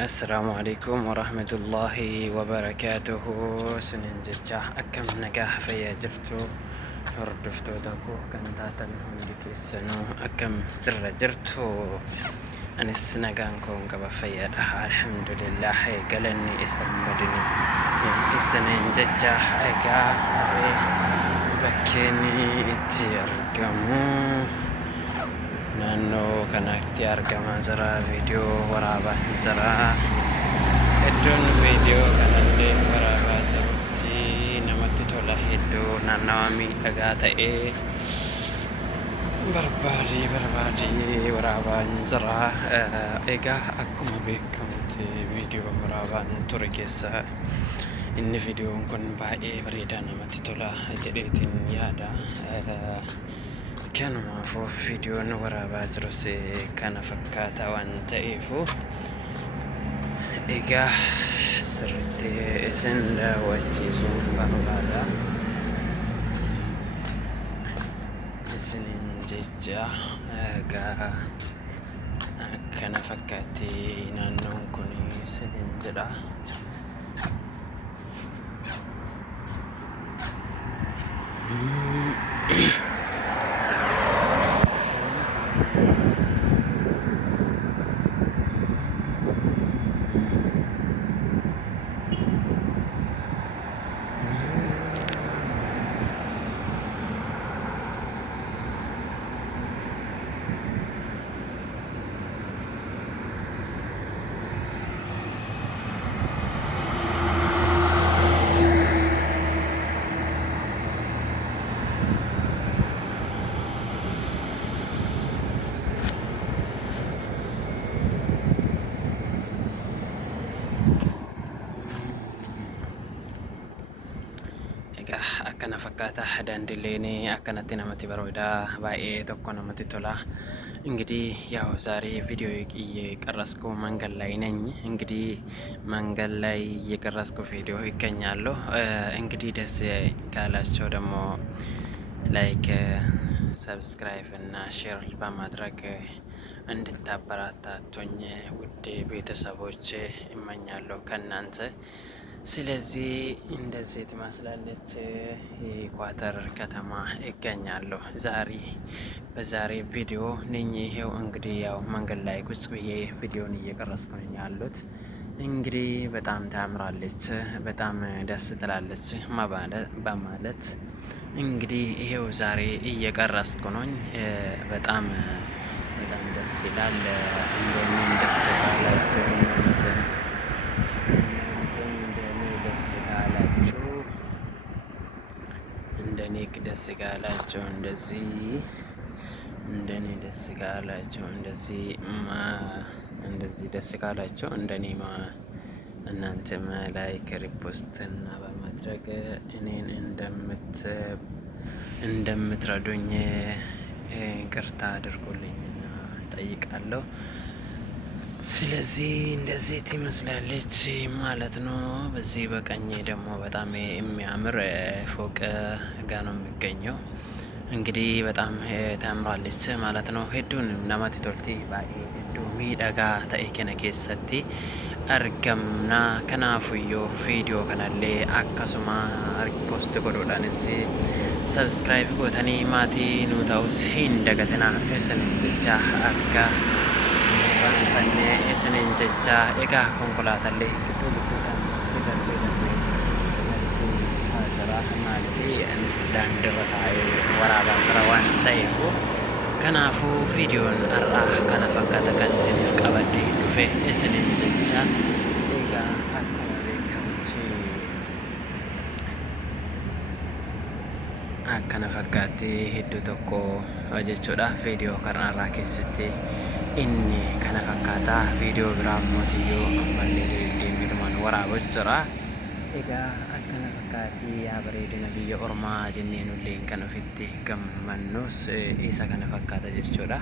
السلام عليكم ورحمة الله وبركاته. سنين ججا أكم نجاح فيا جرتو هردفتو داكو كنتاتا هندك السنو أكم زر جرتو أن السنغان كون قبا فيا الحمد لله قالني اسم مدني السنين ججا أيقا بكيني اتيارقمو naannoo kanatti argamaa jira viidiyoo waraabaa jira. Iddoon viidiyoo kanallee waraabaa jirutti namatti tola. Iddoo naannawaa miidhagaa ta'ee barbaadee waraabaa jira. Egaa akkuma beekamutti viidiyoo waraabaan ture keessa inni viidiyoon kun baay'ee bareedaa namatti tola jedheetiin yaada. Kanumaafuu viidiyoon waraabaa jirus kana fakkaata waan ta'eefu egaa sirriitti isin daawwachiisuun barbaada. Isiniin jecha egaa akkana fakkaatti naannoon kun isiniin jedha. Akkana fakkaata daandileen akkanatti namatti bareedaa baay'ee tokko namatti tola. እንግዲህ ያው ዛሬ ቪዲዮ እየቀረስኩ መንገድ ላይ ነኝ። እንግዲህ መንገድ ላይ እየቀረስኩ ቪዲዮ ይገኛለሁ። እንግዲህ ደስ ካላቸው ደግሞ ላይክ፣ ሰብስክራይብ እና ሼር በማድረግ እንድታበረታቱኝ ውድ ቤተሰቦች እመኛለሁ ከእናንተ። ስለዚህ እንደዚህ ትመስላለች ኢኳተር ከተማ ይገኛለሁ በዛሬ ቪዲዮ ነኝ። ይሄው እንግዲህ ያው መንገድ ላይ ቁጭ ብዬ ቪዲዮን እየቀረስኩ ነኝ ያሉት። እንግዲህ በጣም ታምራለች፣ በጣም ደስ ትላለች በማለት እንግዲህ ይሄው ዛሬ እየቀረስኩ ነኝ። በጣም ደስ ይላል። እንደምን ደስ ካላችሁ እንደኔ ደስ ካላችሁ እንደዚህ ደስ ካላችሁ እንደኔማ እናንተም ላይክ፣ ሪፖስት እና በማድረግ እኔን እንደምትረዱኝ ይቅርታ አድርጉልኝና ጠይቃለሁ። ስለዚህ እንደዚህ ትመስላለች ማለት ነው። በዚህ በቀኝ ደግሞ በጣም የሚያምር ፎቅ ጋ ነው የሚገኘው። እንግዲህ በጣም ታምራለች ማለት ነው። ሄዱን ነማቲ ቶልቲ ባይ ሄዱ ሚደጋ ta'e kana keessatti argamna. Kanaafuyyoo viidiyoo kanallee akkasuma ripost godhuudhaanis sabskiraayib gootanii maatii nu ta'us hin dagatinaa. Isiniin jecha akka waanfannee isiniin jecha egaa konkolaatallee gidduudhaan maalifi anis daandirra taa'ee waraabaa jira waan ta'eefu kanaafuu viidiyoon har'aa kana fakkaata kan isiniif qabadhee dhufe isiniin jecha. Egaa akkuma beekamutti akkana fakkaatti hedduu tokko jechuudha viidiyoo kanarraa keessatti. Inni kana fakkaata viidiyoo biraa mootiyyoo ammallee deemitumaan waraabaa jira. Egaa akkana fakkaatti yaa bareedina biyya ormaa jenneen ulleen kan ofitti gammannus isa kana fakkaata jechuudha.